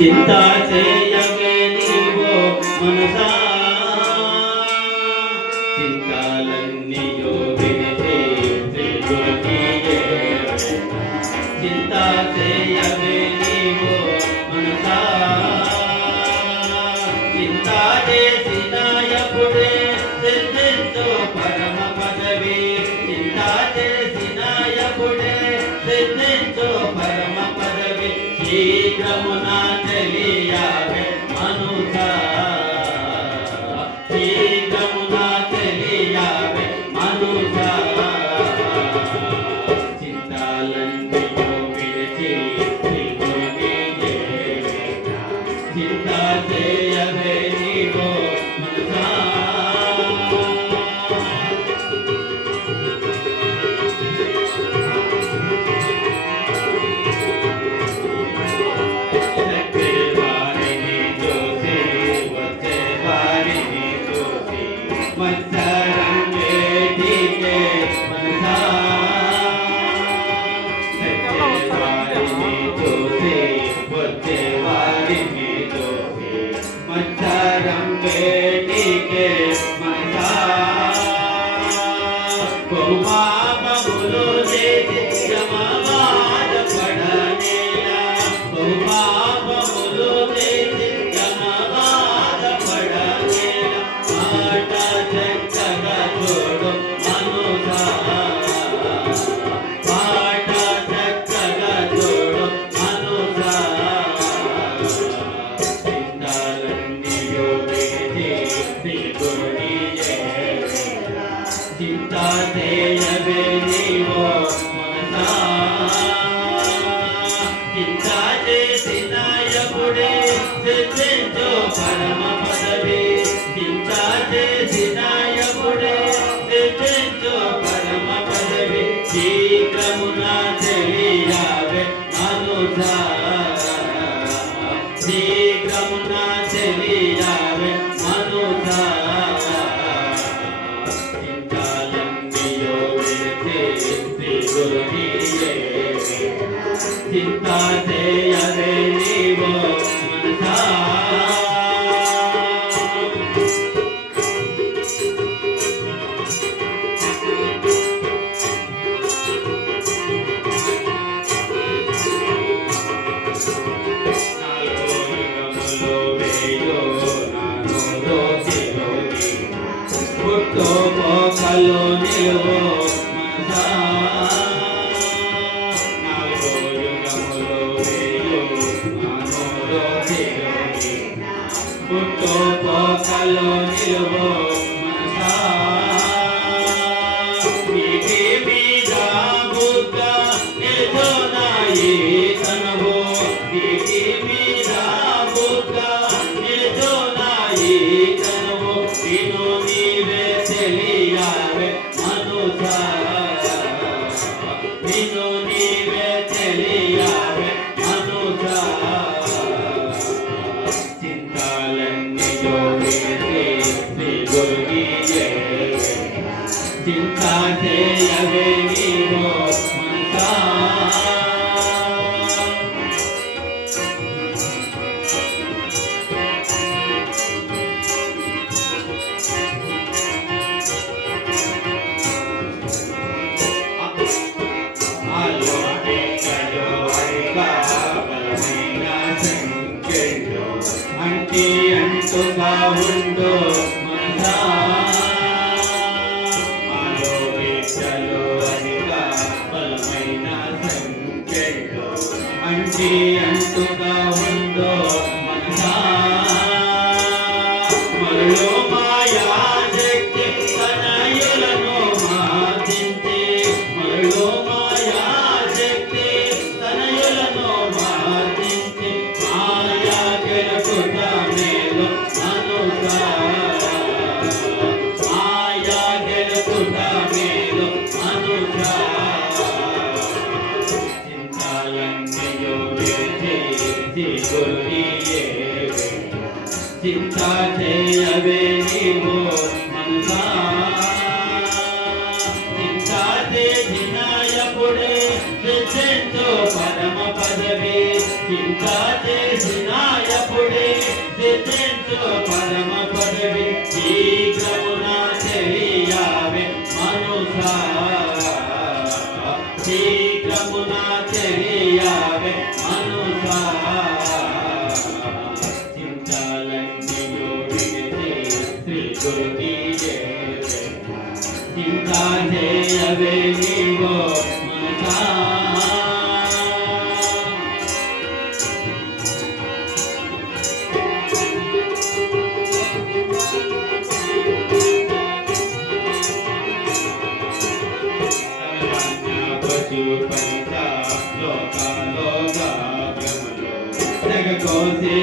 చింతా చేయవే నీవో మనసా చింతాలన్నీయో విడిచి చింతా చేయవే నీవో మనసా చింతా చేసినాయపుడే సిద్ధించు పరమ పదవి చింతా చేసినాయపుడే సిద్ధించు పరమ పదవి శీఘ్రమునా తెలియావే మనుషా శీఘ్రమునా తెలియావే మనుషా చింతాలన్నీయో విడిచి చింతా చేయవే నీవో మనసా చింతా చేయవే నీవో మనసా చింతా చేసినాయపుడే సిద్ధించు పరమ పదవి చింతా చేసినాయపుడే సిద్ధించు పరమ పదవి శీఘ్రమునా తెలియావే మనుషా శీఘ్రమునా తెలియావే మనుషా చింతా చేయవే నీవో మనసా పుట్టో పోకలో నిలువో మనసా పుట్టో పోకలో నిలువో మనసా నీటి మీద బుద్ధ నిలుచోనాయి కనువో నీటి మీద బుద్ధ నిలుచోనాయి కనువో విను నీవే తెలియావే మనుషా విను నీవే తెలియావే మనుషా చింతా చేయవే నీవో మనసా అంటి అంటుగా ఉందో మనసా అంటి అంటుగా ఉందో మనసా మరలో మాయా శక్తి తనయులను మార్చించి మరలో మాయా శక్తి తనయులను మార్చించి మాయా గెలుపుట మేలు మనుషా మాయా గెలుపుట మేలు మనుషా చింతా చేయవే నీవో మనసా చింతా చేసినాయపుడే సిద్ధించు పరమ పదవి చింతా చేసినా కీర్తించు పరమ పదవి శీఘ్రమున చెయ్యావే మనుషా శీఘ్రమున చెయ్యావే మనుషా చింతాలన్నీ యోడిగే శ్రీ గురుకి చింతా చేయవే నీవో మనసా లోకాలోగా భ్రమలో జగకోసి